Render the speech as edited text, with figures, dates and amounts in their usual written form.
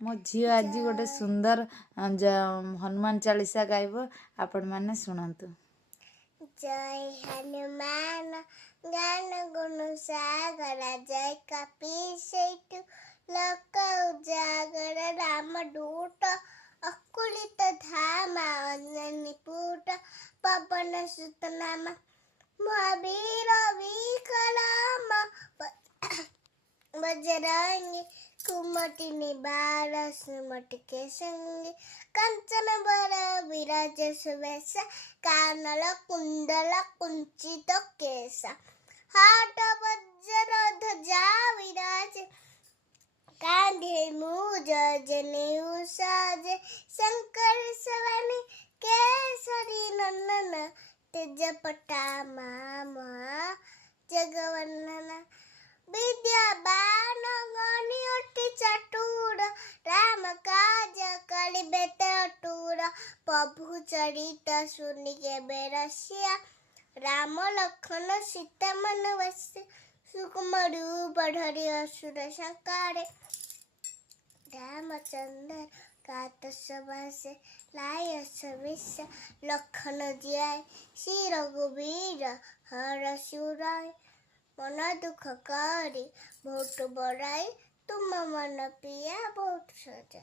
ମୋ ଝିଅ ଆଜି ଗୋଟେ ସୁନ୍ଦର ହନୁମାନ ଚାଳିଶା ଗାଇବ, ଆପଣମାନେ ଶୁଣନ୍ତୁ। ଜୟ ହନୁମାନ ଜ୍ଞାନ ଗୁଣ ସାଗର, ଜୟ କପି ସେଇଠୁ ଲୋକ ଉଜାଗର, ରାମ ଦୂତ ଅକୁଳିତ ଧାମ, ଅଞ୍ଜନି ପୁଟ ପବନ ସୁତ ନାମ, ମହାବୀର ବିକ୍ରମ ବଜରଙ୍ଗୀ, କୁମତି ନିବାର ସୁମତି କେ ସଙ୍ଗୀ, କାଞ୍ଚନ ବର ବିରାଜ ସୁବେଶ, କାନଳ କୁଣ୍ଡଳ କୁଞ୍ଚିତ କେଶ, ହାଟ ବଜ୍ର ଧ୍ୱଜା ବିରାଜ, କାନ୍ଧେ ମୁଜ ଜନେଉ ସାଜେ, ଶଙ୍କର ସବାନି କେଶରୀ ନନ୍ଦନ, ତେଜ ପଟାମା ଜଗବନ୍ଦନ, ବିଦ୍ୟାବାନ ଗଣି ଅଟି ଚଟୁର, ରାମ କାଜ କରିବେ ତେ ଅଟୁର, ପ୍ରଭୁ ଚରିତ ଶୁଣି କେବେ ରସିଆ, ରାମ ଲକ୍ଷ୍ମଣ ସୀତା ମନ ବସେ, ସୁକୁମ ରୂପ ଧରି ଅସୁର ସଂକାରେ, ରାମଚନ୍ଦ୍ର କାତ ସବାସେ, ଲାୟ ବିଷ ଲକ୍ଷଣ ଜିଆଏ, ଶ୍ରୀ ରଘୁବୀର ହର ସୁରାଏ, ମନ ଦୁଃଖ କରି ବହୁତ ବড়াই, ତୁମ ମନ ପିଆ ବହୁତ ସଜା।